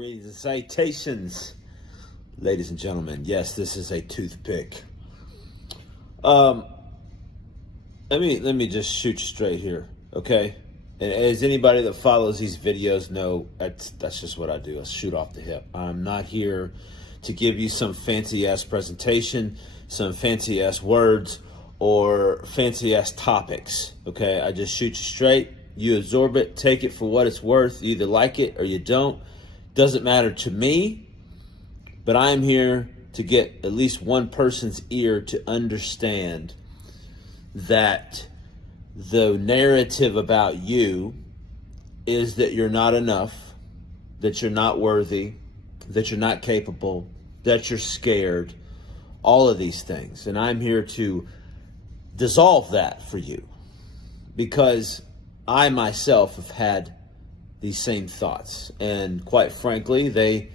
Greetings and salutations, ladies and gentlemen. Yes, this is a toothpick. Let me just shoot you straight here, okay? And as anybody that follows these videos know, that's just what I do. I shoot off the hip. I'm not here to give you some fancy-ass presentation, some fancy-ass words, or fancy-ass topics, okay? I just shoot you straight. You absorb it, take it for what it's worth. You either like it or you don't. Doesn't matter to me, but I am here to get at least one person's ear to understand that the narrative about you is that you're not enough, that you're not worthy, that you're not capable, that you're scared, all of these things. And I'm here to dissolve that for you, because I myself have had these same thoughts, and quite frankly, they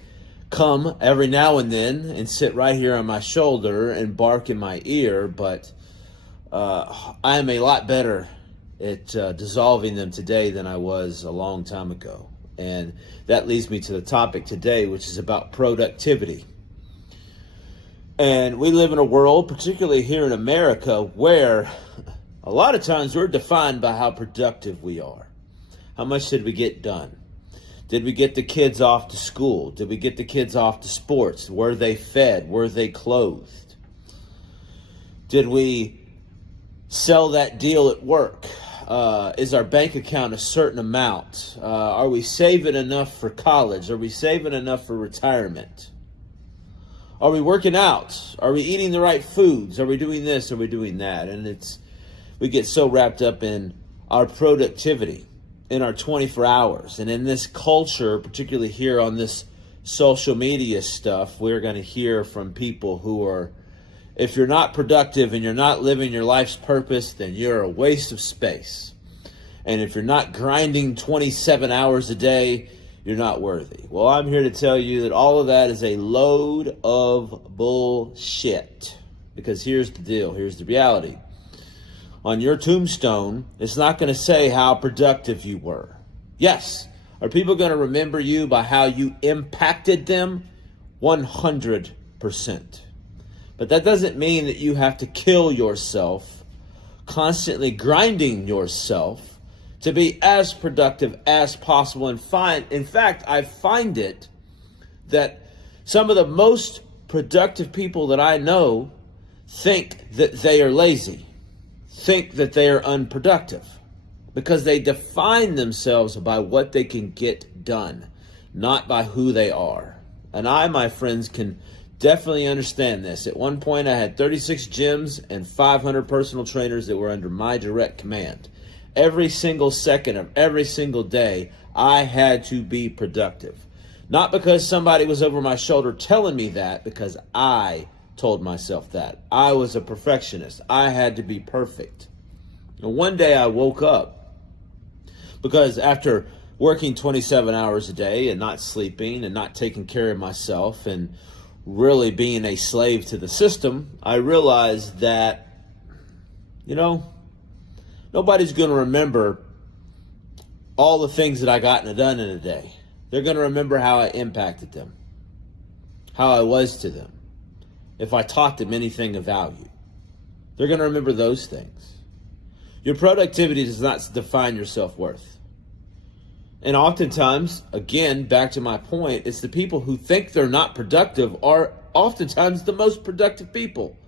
come every now and then and sit right here on my shoulder and bark in my ear, but I am a lot better at dissolving them today than I was a long time ago. And that leads me to the topic today, which is about productivity. And we live in a world, particularly here in America, where a lot of times we're defined by how productive we are. How much did we get done? Did we get the kids off to school? Did we get the kids off to sports? Were they fed? Were they clothed? Did we sell that deal at work? Is our bank account a certain amount? Are we saving enough for college? Are we saving enough for retirement? Are we working out? Are we eating the right foods? Are we doing this? Are we doing that? And we get so wrapped up in our productivity, in our 24 hours. And in this culture, particularly here on this social media stuff, we're going to hear from people who are, if you're not productive and you're not living your life's purpose, then you're a waste of space. And if you're not grinding 27 hours a day, you're not worthy. Well, I'm here to tell you that all of that is a load of bullshit. Because here's the deal. Here's the reality. On your tombstone, it's not going to say how productive you were. Yes, are people going to remember you by how you impacted them? 100%. But that doesn't mean that you have to kill yourself, constantly grinding yourself to be as productive as possible. In fact, I find it that some of the most productive people that I know think that they are lazy, think that they are unproductive, because they define themselves by what they can get done, not by who they are. And I, my friends, can definitely understand this. At one point, I had 36 gyms and 500 personal trainers that were under my direct command. Every single second of every single day, I had to be productive. Not because somebody was over my shoulder telling me that, because I told myself that. I was a perfectionist. I had to be perfect. And one day I woke up, because after working 27 hours a day and not sleeping and not taking care of myself and really being a slave to the system, I realized that, nobody's going to remember all the things that I got done in a day. They're going to remember how I impacted them, how I was to them, if I taught them anything of value. They're going to remember those things. Your productivity does not define your self-worth. And oftentimes, again, back to my point, it's the people who think they're not productive are oftentimes the most productive people.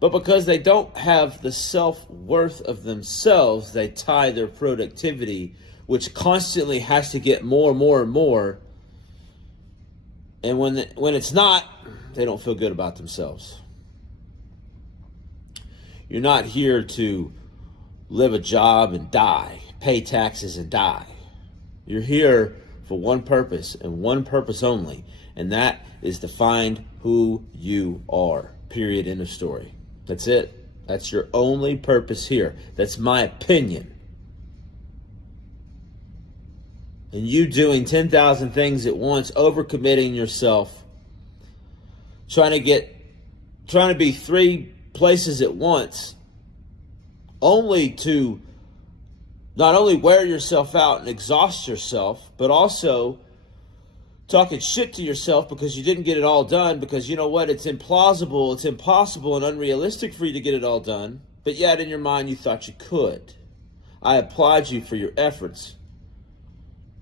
But because they don't have the self-worth of themselves, they tie their productivity, which constantly has to get more and more and more. And when it's not, they don't feel good about themselves. You're not here to live a job and die, pay taxes and die. You're here for one purpose and one purpose only, and that is to find who you are. Period. End of story. That's it. That's your only purpose here. That's my opinion. And you doing 10,000 things at once, overcommitting yourself, trying to be 3 places at once, only to not only wear yourself out and exhaust yourself, but also talking shit to yourself because you didn't get it all done, because you know what? It's implausible, it's impossible and unrealistic for you to get it all done, but yet in your mind you thought you could. I applaud you for your efforts,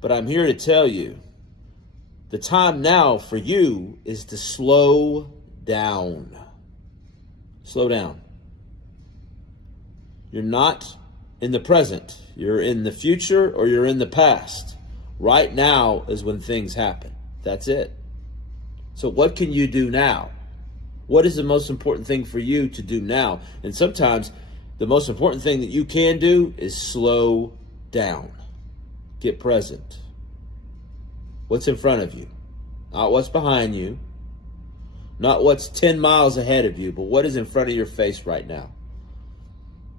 but I'm here to tell you, the time now for you is to slow down. Slow down. You're not in the present. You're in the future or you're in the past. Right now is when things happen. That's it. So what can you do now? What is the most important thing for you to do now? And sometimes the most important thing that you can do is slow down. Get present. What's in front of you? Not what's behind you. Not what's 10 miles ahead of you, but what is in front of your face right now?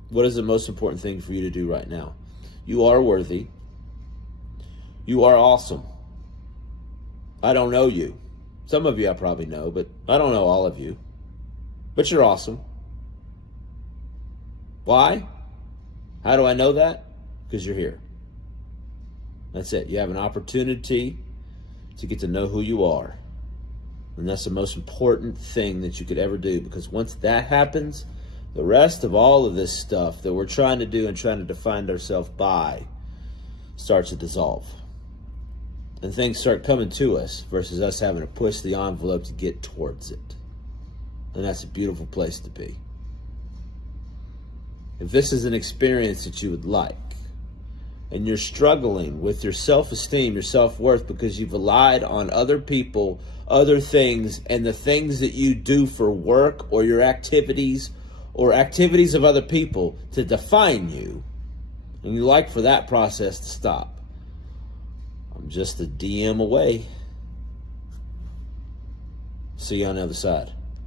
What is the most important thing for you to do right now? You are worthy. You are awesome. I don't know you. Some of you I probably know, but I don't know all of you. But you're awesome. Why? How do I know that? Because you're here. That's it. You have an opportunity to get to know who you are. And that's the most important thing that you could ever do, because once that happens, the rest of all of this stuff that we're trying to do and trying to define ourselves by starts to dissolve. And things start coming to us versus us having to push the envelope to get towards it. And that's a beautiful place to be. If this is an experience that you would like, and you're struggling with your self-esteem, your self-worth, because you've relied on other people, other things, and the things that you do for work or your activities or activities of other people to define you, and you like for that process to stop, I'm just a DM away. See you on the other side.